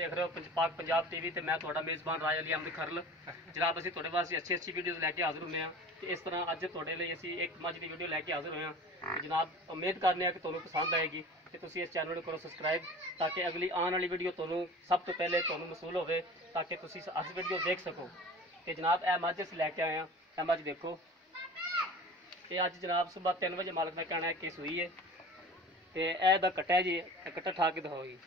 देख रहे हो पाक पंजाब टीवी ते मैं तुहाडा मेज़बान राज अली अहमद खरल। जनाब असीं तुहाडे वास्ते अच्छी वीडियोज़ लैके हाज़र होंगे हैं ते इस तरह अज तुहाडे लई असीं एक मझ दी वीडियो लैके हाज़र होए हैं। जनाब उम्मीद करने हैं कि तुहानूं पसंद आएगी ते तुसीं इस चैनल नूं करो सब्सक्राइब ताकि अगली आने वाली वीडियो तुहानूं सब तो पहले तुहानूं मसूल होवे ताकि तुसीं अस वीडियो देख सको। ते जनाब यह मझ असीं लैके आए हैं, यह मझ देखो ये अज जनाब सुबह 3 बजे मालक का कहना है कि सूई है ते ए दा कट्टा है जी, कट्टा ठा के दिखाओ जी।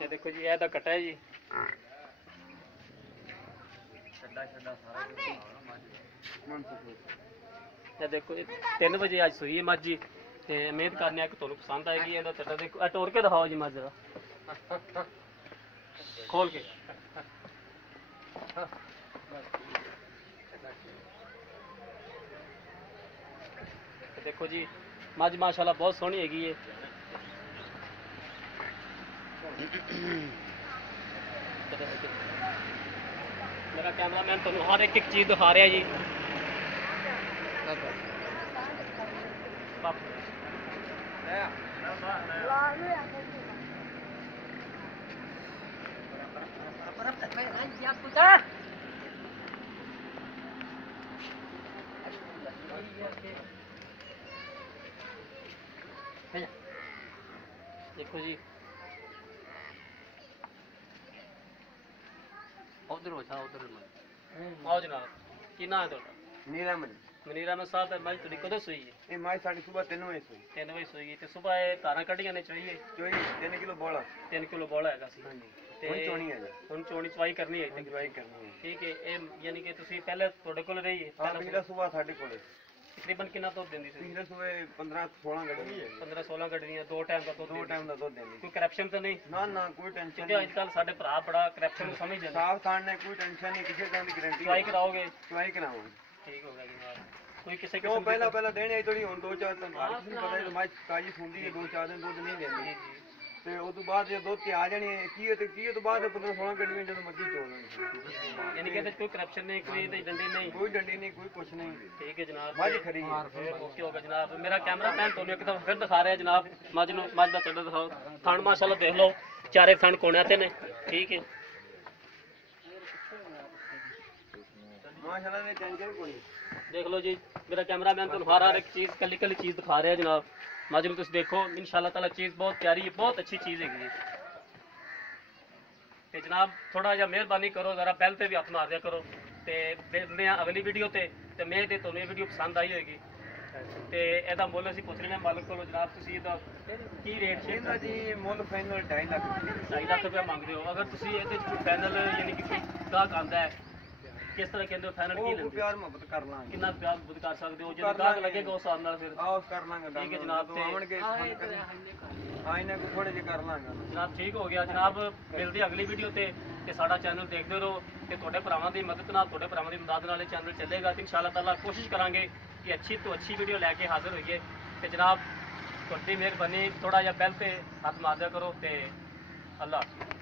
ये देखो जी ए दा कट्टा है जी। ये देखो 3 बजे अज सूई है मझ जी ते उम्मीद करने हैं कि तुहानूं पसंद आएगी। इहदा कट्टा देखो, टोर के दिखाओ जी मझ दा खोल के। देखो जी मझ माशाल्लाह बहुत सोहनी हैगी है। मेरा कैमरा मैन तुहानूं हर एक चीज़ दिखा रहा जी। देखो जी उधर हो जा, उधर आओ जनाब। की ना है तुहाडा? नीरा मन मनीरा में साहब मझ तुहाडी कदों सूई है? ये माई साड़ी सुबह 3 बजे सोई 3 बजे सूई है ते सुबह ये धारां कड्ढियां ने चाहिए चोई 3 किलो बोला 3 किलो बौला हैगा सी हाँ जी ते हुण चोणी है जी हुण चोणी चवाई करनी है हुण चवाई करनी है ठीक है। ये यानी कि तुसीं पहले तुहाडे कोल रही है हां पिछला सुबह साडे कोले तकरीबन कितना दुध देंदी सी? पिछले सुबह 15 16 गड्डी है 15-16 गड्डियां 2 टाइम का दुध दो टाइम दा दूध देनी कोई करप्शन तो नहीं? ना ना कोई टेंशन क्योंकि नहीं अजकल साडे भरा बड़ा करप्शन को समझ जाते। साफ खान ने कोई टेंशन नहीं किसी तरह की गारंटी चवाई कराओगे चवाई कराऊंगा ठीक होगा जनाब। कोई किसी क्यों किस्म पहला पहला देने आई थोड़ी हुन 2-4 दिन बाद नहीं पता है माई ताजी सुंदी है 2-4 दिन दूध नहीं देंदी ਤੇ ਉਸ ਤੋਂ ਬਾਅਦ ਜੇ ਦੁੱਧ ਤੇ ਆ ਜਾਣੀ ਹੈ ਕੀ ਤੋਂ ਬਾਅਦ 15-16 ਗੱਡੀਆਂ ਜਦੋਂ ਮਰਜ਼ੀ ਚੋਲ ਲੈਣੀ यानी कि ਇਹਦੇ 'ਚ ਕੋਈ ਕਰप्शन नहीं, कोई ਇਹਦੇ 'ਚ डंडी नहीं। ਕੋਈ ਡੰਡੀ ਨਹੀਂ ਕੋਈ ਕੁਛ ਨਹੀਂ ठीक है जनाब। ਮੱਝ ਖਰੀ ਹੈ ओके होगा जनाब। मेरा कैमरा मैन ਤੁਹਾਨੂੰ ਇੱਕ ਦਫਾ ਫਿਰ ਦਿਖਾ ਰਿਹਾ ਜਨਾਬ ਮੱਝ ਨੂੰ। ਮੱਝ ਦਾ ਚੱਡਾ ਦਿਖਾਓ। ਥਣ ਮਾਸ਼ਾਅੱਲਾ ਦੇਖ ਲਓ ਚਾਰੇ ਥਣ ਕੋਣਿਆਂ ਤੇ ਨੇ ਠੀਕ ਹੈ। ਮਾਸ਼ਾਅੱਲਾ ਨੇ ਟੈਂਸ਼ਨ ਕੋਈ देख लो जी मेरा कैमरा मैन तो हर एक चीज़ कली कली चीज़ दिखा रहा है जनाब। मझ में तुम देखो इंशाल्लाह ताला चीज़ बहुत प्यारी है, बहुत अच्छी चीज़ है ते जनाब थोड़ा जा मेहरबानी करो जरा बैल ते भी हथ मार दिया करो ते मिलते हैं अगली वीडियो ते मैं ते तुहानूं वीडियो पसंद आई होएगी ते एदा मुੱਲ ਅਸੀਂ ਪੁੱਛ ਲੈਣਾ मालिक को जनाब ਤੁਸੀਂ ਇਹਦਾ ਕੀ ਰੇਟ ਹੈ? ਇਹਦਾ ਜੀ ਮੁੱਲ ਫਾਈਨਲ 2.5 ਲੱਖ 2.5 ਲੱਖ ਰੁਪਏ ਮੰਗਦੇ ਹੋ। अगर ਤੁਸੀਂ ਇਹਦੇ ਚ ਫਾਈਨਲ यानी कि ਗਾਹਕ ਆਂਦਾ ਹੈ किस तरह कहते हो फाइनल की ਉਹ लेंगे? ਪਿਆਰ ਮੁਹੱਬਤ ਕਰ ਲਾਂਗੇ कितना प्यार बुद्ध कर सकते हो जो गाहक लगेगा उस हिसाब नाल फिर ਆਓ ਕਰ ਲਾਂਗੇ ठीक है जनाब। ते ਆਉਣਗੇ ਆਇਨੇ ਕੋ ਥੋੜੇ ਜਿਹਾ ਕਰ ਲਾਂਗੇ जनाब ठीक हो गया जनाब। मिलते अगली वीडियो ते साडा चैनल देखते रहो ते तुहाडे भरावां दी मदद नाल तुहाडे भरावां दी मदद नाल चैनल चलेगा ते इंशाअल्लाह ताला कोशिश करांगे कि अच्छी तो अच्छी वीडियो लैके हाजिर होइए ते जनाब तुहाडी मेहरबानी थोड़ा जिहा बैल ते हथ मार दिया करो ते अल्लाह हाफिज़।